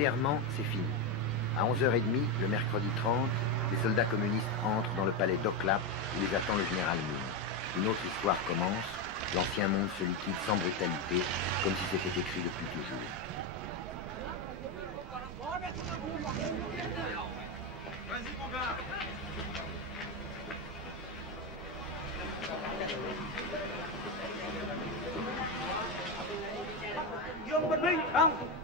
Militairement, c'est fini. À 11h30, le mercredi 30, les soldats communistes entrent dans le palais d'Oklap où les attend le général Moon. Une autre histoire commence. L'ancien monde se liquide sans brutalité, comme si c'était écrit depuis toujours.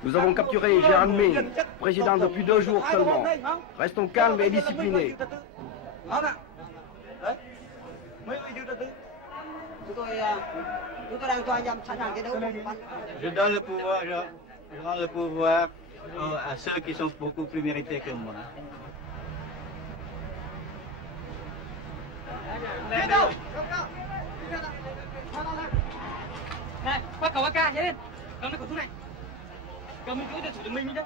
Nous avons capturé Gérard Ming, président depuis 2 jours seulement. Restons calmes et disciplinés. Je donne le pouvoir à ceux qui sont beaucoup plus mérités que moi. Này, bác cầu bác ca, nhanh lên. Cầm lấy khẩu súng này. Cầm cái điện thoại của mình đi đó.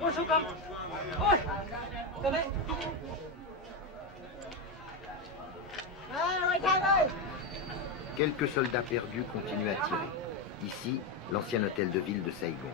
Ôi, sao cầm? Ôi, cầm lấy. Quelques soldats perdus continuent à tirer. Ici, l'ancien hôtel de ville de Saigon.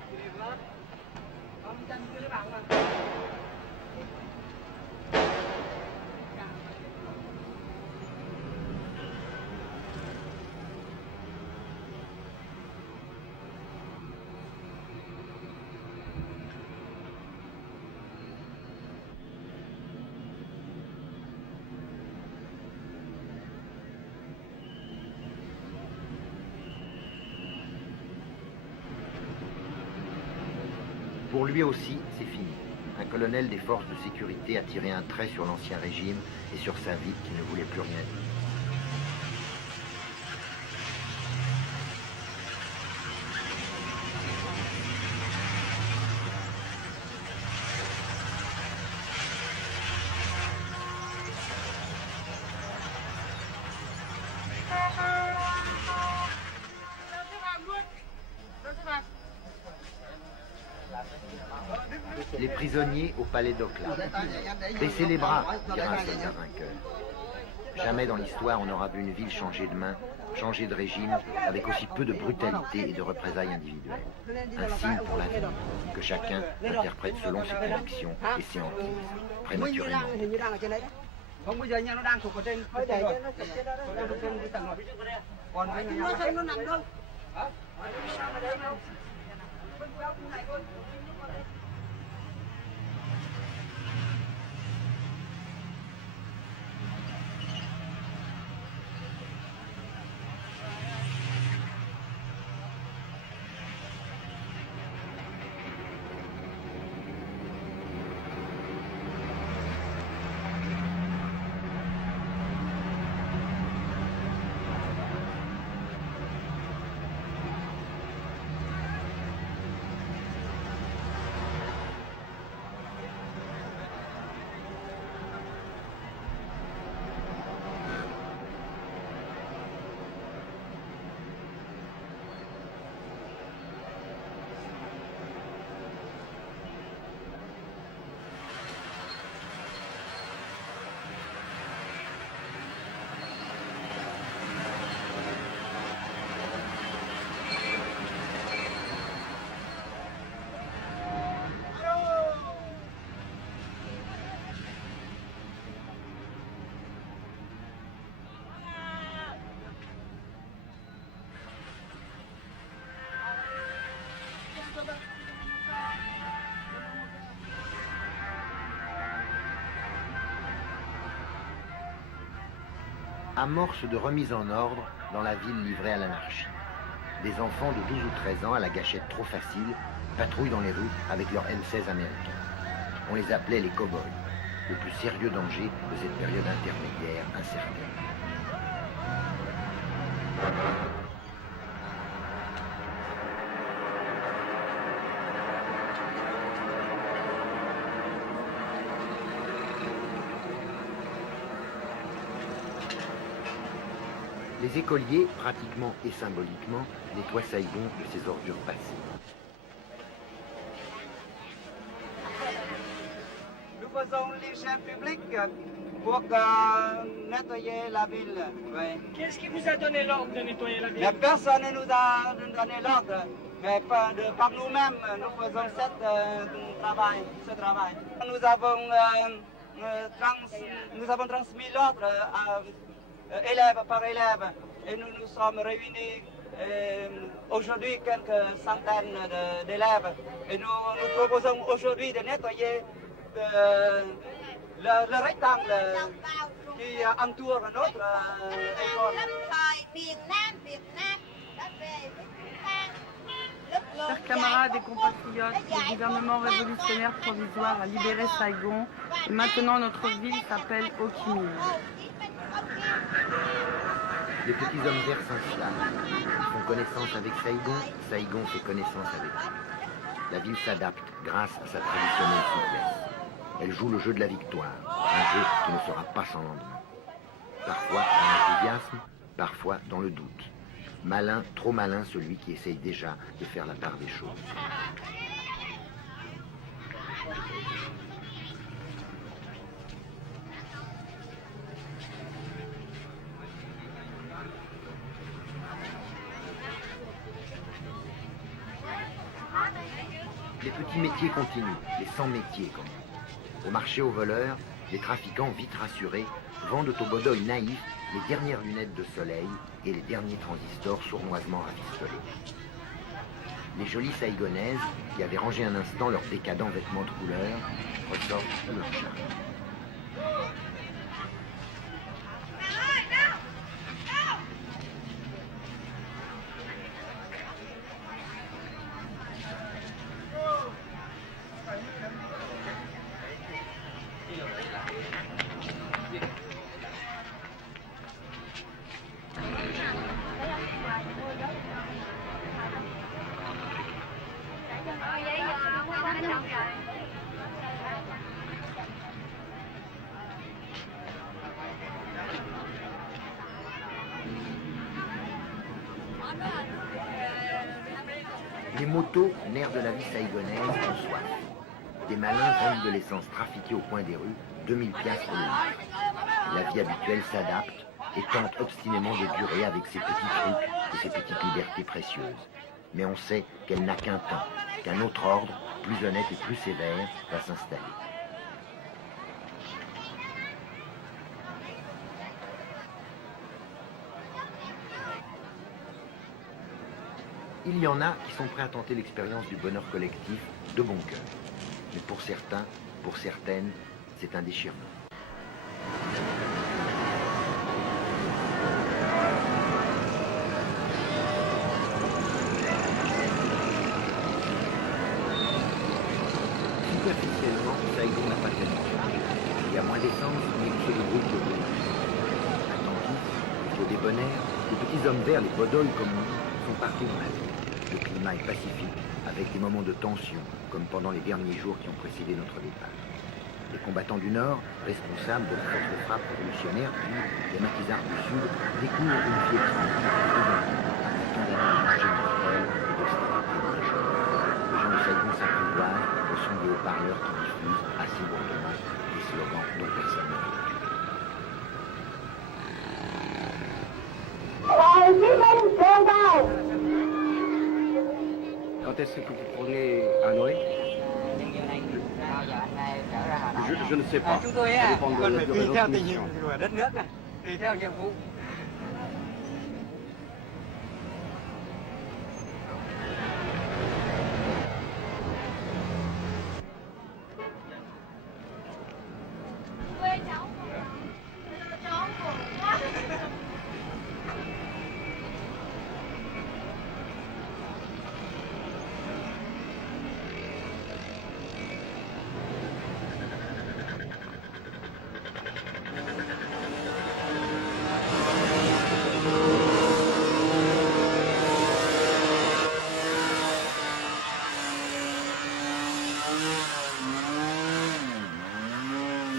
Pour lui aussi, c'est fini. Un colonel des forces de sécurité a tiré un trait sur l'ancien régime et sur sa vie qui ne voulait plus rien dire. Les prisonniers au palais d'Oklap. Baissez les bras, dira un soldat vainqueur. Jamais dans l'histoire on n'aura vu une ville changer de main, changer de régime, avec aussi peu de brutalité et de représailles individuelles. Un signe pour l'avenir, que chacun interprète selon ses convictions et ses hantises, prématurément. Không, bây giờ nha, nó đang thuộc ở trên rồi. Nó thuộc trên cái tầng rồi. Còn cái nó thấy nó nằm đâu. Hả? Sao mà đây đâu? Bên kéo cái này thôi. Amorce de remise en ordre dans la ville livrée à l'anarchie. Des enfants de 12 ou 13 ans à la gâchette trop facile patrouillent dans les rues avec leurs M16 américains. On les appelait les cow-boys, le plus sérieux danger de cette période intermédiaire incertaine. Les écoliers, pratiquement et symboliquement, nettoient Saigon de ses ordures passées. Nous faisons l'hygiène publique pour nettoyer la ville. Oui. Qu'est-ce qui vous a donné l'ordre de nettoyer la ville? Mais personne ne nous a donné l'ordre. Mais par nous-mêmes, nous faisons ce travail. Nous avons transmis l'ordre élève par élève et nous nous sommes réunis aujourd'hui quelques centaines d'élèves et nous proposons aujourd'hui de nettoyer le rectangle qui entoure notre école. Chers camarades et compatriotes, le gouvernement révolutionnaire provisoire a libéré Saigon et maintenant notre ville s'appelle Ho Chi Minh. Les petits hommes verts s'installent. Ils font connaissance avec Saigon, Saigon fait connaissance avec eux. La ville s'adapte grâce à sa traditionnelle souplesse. Elle joue le jeu de la victoire, un jeu qui ne sera pas sans lendemain. Parfois dans l'enthousiasme, parfois dans le doute. Malin, trop malin celui qui essaye déjà de faire la part des choses. Les petits métiers continuent, les 100 métiers comme on. Au marché aux voleurs, les trafiquants vite rassurés vendent aux bodoïs naïfs les dernières lunettes de soleil et les derniers transistors sournoisement rafistolés. Les jolies Saigonaises, qui avaient rangé un instant leurs décadents vêtements de couleur, ressortent de leur charme. Les motos, nerfs de la vie saïgonaise, ont soif. Des malins vendent de l'essence trafiquée au coin des rues, 2000 piastres pour le litre. La vie habituelle s'adapte et tente obstinément de durer avec ses petits trucs et ses petites libertés précieuses. Mais on sait qu'elle n'a qu'un temps, qu'un autre ordre, plus honnête et plus sévère, va s'installer. Il y en a qui sont prêts à tenter l'expérience du bonheur collectif de bon cœur. Mais pour certains, pour certaines, c'est un déchirement. Superficiellement, Saigon n'a pas tellement changé. Il y a moins d'essence, mais c'est le groupe de rouge. Attentifs, les faux débonnaires, les petits hommes verts, les bodoles comme nous, sont partout dans la ville. Le climat est pacifique, avec des moments de tension, comme pendant les derniers jours qui ont précédé notre départ. Les combattants du Nord, responsables de la force de frappe révolutionnaire, puis les maquisards du Sud, découvrent une vie extendue condamnée à manger mortel et d'austérité dangereuse. Les gens de Saigon s'apprivoisent au son des haut-parleurs qui diffusent assez lourdement des slogans dont personne n'a vécu. Quand est-ce que vous prenez Hanoï? Je ne sais pas. Chúng tôi Ça dépend de còn la phải durée tùy de theo notre tình mission. hình của đất nước này, tùy theo nhiệm vụ.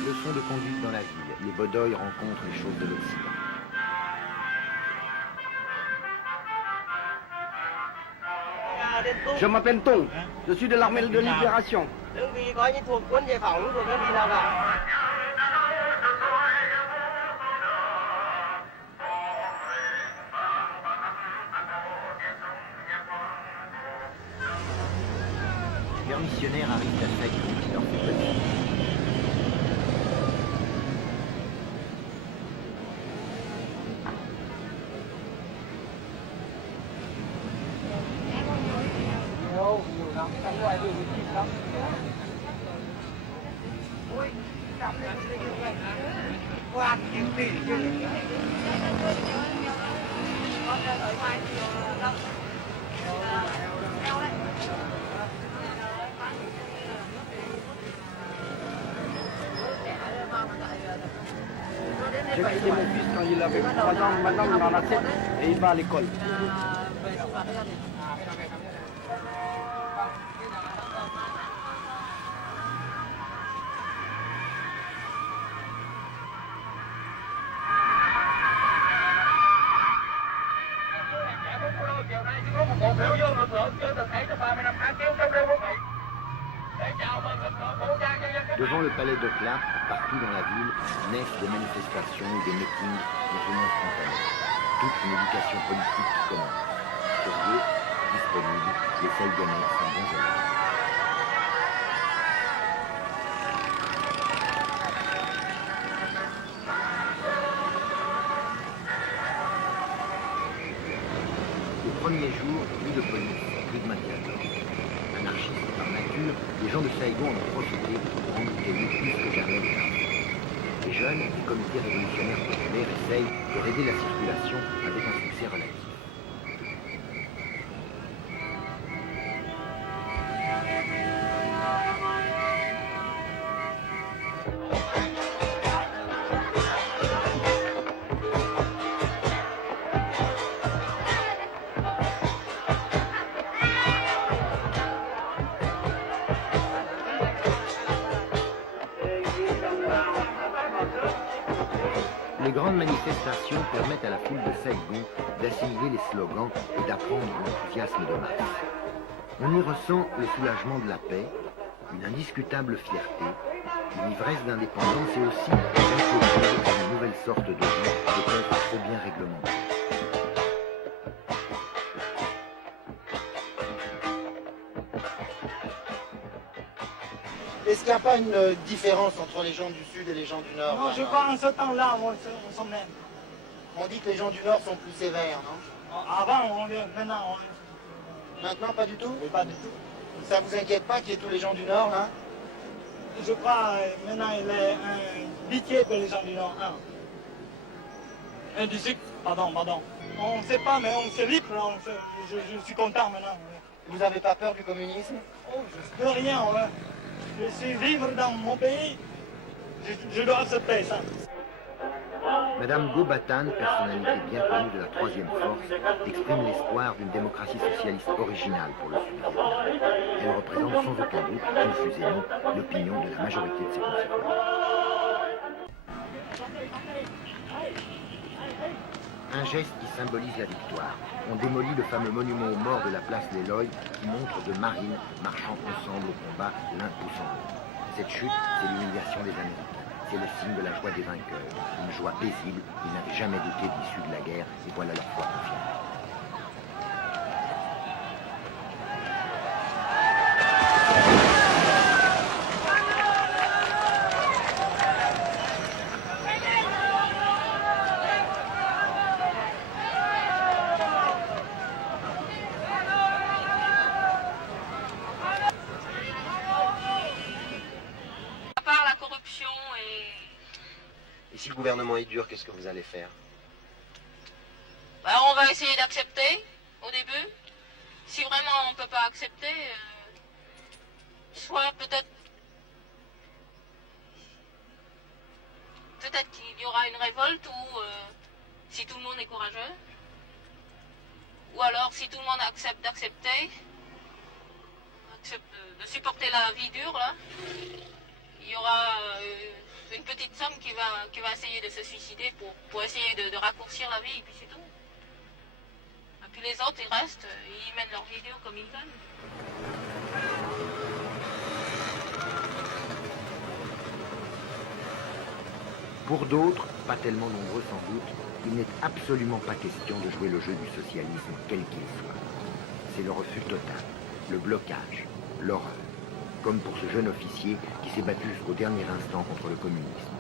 Leçon de conduite dans la ville. Les bodoïs rencontrent les choses de l'Occident. Je m'appelle Tong. Je suis de l'armée de libération. Đơn vị coi như thuộc quân giải phóng của đơn vị nào cả. révolutionnaires arrivent à Saigon, leur plus petit. J'ai quitté mon fils quand il avait 3 ans, maintenant il en a 7 et il va à l'école. Devant le palais d'Okla, partout dans la ville, naissent des manifestations ou des meetings plus ou moins spontanés. Toute une éducation politique qui commence. Curieux, disponible, les Saigonais sont bons élèves. Le premier jour, plus de police, plus de matériel. Anarchistes par nature, les gens de Saigon en ont profité pour embouteiller plus que jamais les trafics. Les jeunes du comité révolutionnaire populaire essayent de raider la circulation avec un succès relatif. Les grandes manifestations permettent à la foule de Saigon d'assimiler les slogans et d'apprendre l'enthousiasme de masse. On y ressent le soulagement de la paix, une indiscutable fierté, une ivresse d'indépendance et aussi l'inquiétude d'une nouvelle sorte de vie peut-être trop bien réglementée. Est-ce qu'il n'y a pas une différence entre les gens du Sud et les gens du Nord? Non, je crois qu'en ce temps-là, on s'en aime. On dit que les gens du Nord sont plus sévères, non? Avant, maintenant, Maintenant, pas du tout? mais pas du tout. Ça vous inquiète pas qu'il y ait tous les gens du Nord, là? Je crois maintenant il est un pitié pour les gens du Nord. Du Sud, pardon. On ne sait pas, mais on se libre. Je suis content maintenant. Vous n'avez pas peur du communisme? Oh, je ne peux rien. Je suis libre dans mon pays. Je dois accepter ça. Madame Go-Batan, personnalité bien connue de la Troisième Force, exprime l'espoir d'une démocratie socialiste originale pour le Sud. Elle représente sans aucun doute, confusément, l'opinion de la majorité de ses concitoyens. Un geste qui symbolise la victoire. On démolit le fameux monument aux morts de la place Leloy qui montre deux marines marchant ensemble au combat l'un poussant l'autre. Cette chute, c'est l'humiliation des Américains. C'est le signe de la joie des vainqueurs. Une joie paisible. Ils n'avaient jamais douté de l'issue de la guerre et voilà leur foi confirmée. Et si le gouvernement est dur, qu'est-ce que vous allez faire? On va essayer d'accepter au début. Si vraiment on ne peut pas accepter, soit peut-être qu'il y aura une révolte ou si tout le monde est courageux. Ou alors si tout le monde accepte d'accepter, de supporter la vie dure là, il y aura une petite somme qui va essayer de se suicider pour essayer de raccourcir la vie, et puis c'est tout. Et puis les autres, ils restent, ils mènent leur vie dure comme ils veulent. Pour d'autres, pas tellement nombreux sans doute, il n'est absolument pas question de jouer le jeu du socialisme, quel qu'il soit. C'est le refus total, le blocage, l'horreur. comme pour ce jeune officier qui s'est battu jusqu'au dernier instant contre le communisme.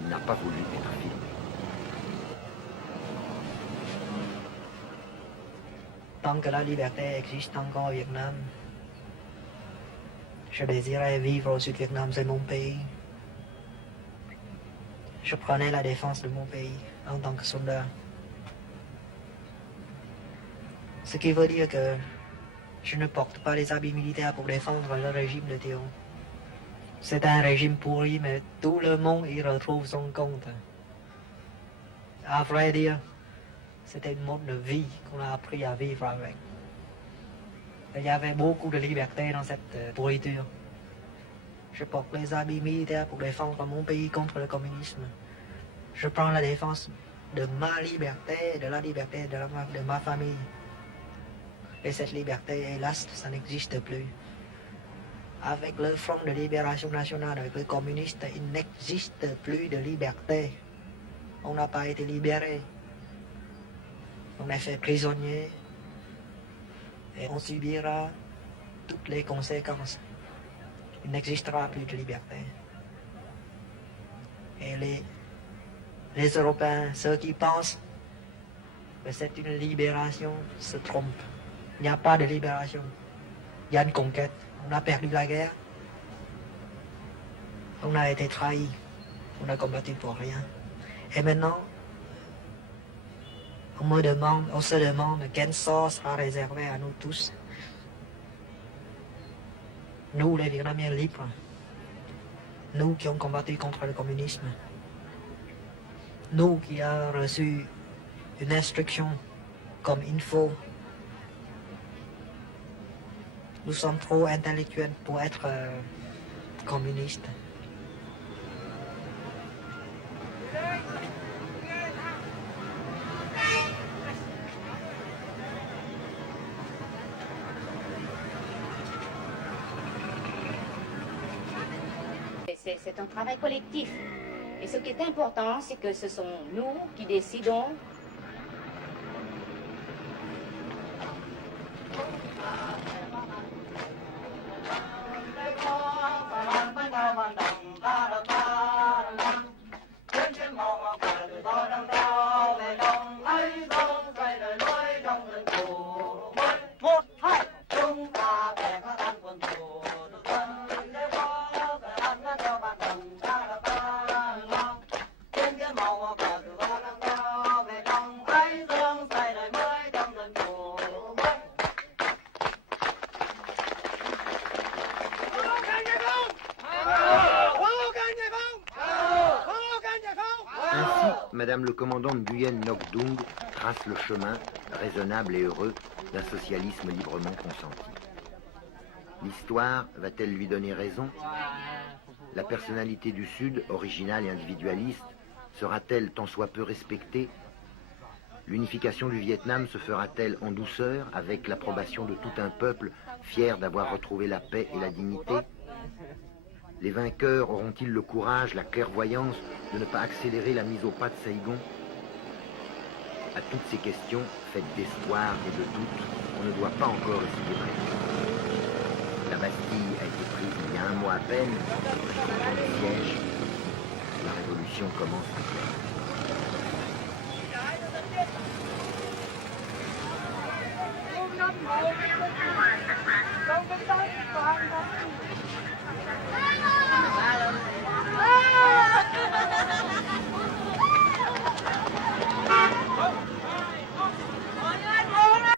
Il n'a pas voulu être filmé. Tant que la liberté existe encore au Vietnam, je désirais vivre au Sud-Vietnam, c'est mon pays. Je prenais la défense de mon pays en tant que soldat. Ce qui veut dire que je ne porte pas les habits militaires pour défendre le régime de Thieu. C'est un régime pourri, mais tout le monde y retrouve son compte. À vrai dire, c'était une mode de vie qu'on a appris à vivre avec. Il y avait beaucoup de liberté dans cette pourriture. Je porte les habits militaires pour défendre mon pays contre le communisme. Je prends la défense de ma liberté, de la liberté de ma famille. Et cette liberté, hélas, ça n'existe plus. Avec le Front de Libération Nationale, avec les communistes, il n'existe plus de liberté. On n'a pas été libérés. On est fait prisonnier. Et on subira toutes les conséquences. Il n'existera plus de liberté. Et les Européens, ceux qui pensent que c'est une libération, se trompent. Il n'y a pas de libération. Il y a une conquête. On a perdu la guerre. On a été trahis. On a combattu pour rien. Et maintenant, on se demande quel sort sera réservé à nous tous. Nous, les Vietnamiens libres. Nous qui avons combattu contre le communisme. Nous qui avons reçu une instruction comme il faut. Nous sommes trop intellectuels pour être communistes. C'est un travail collectif. Et ce qui est important, c'est que ce sont nous qui décidons Madame le commandant Nguyen Ngoc Dung trace le chemin, raisonnable et heureux, d'un socialisme librement consenti. L'histoire va-t-elle lui donner raison? La personnalité du Sud, originale et individualiste, sera-t-elle tant soit peu respectée? L'unification du Vietnam se fera-t-elle en douceur, avec l'approbation de tout un peuple fier d'avoir retrouvé la paix et la dignité? Les vainqueurs auront-ils le courage, la clairvoyance de ne pas accélérer la mise au pas de Saigon? À toutes ces questions, faites d'espoir et de doute, on ne doit pas encore essayer de répondre. La Bastille a été prise il y a un mois à peine, le siège, la révolution commence en pleine.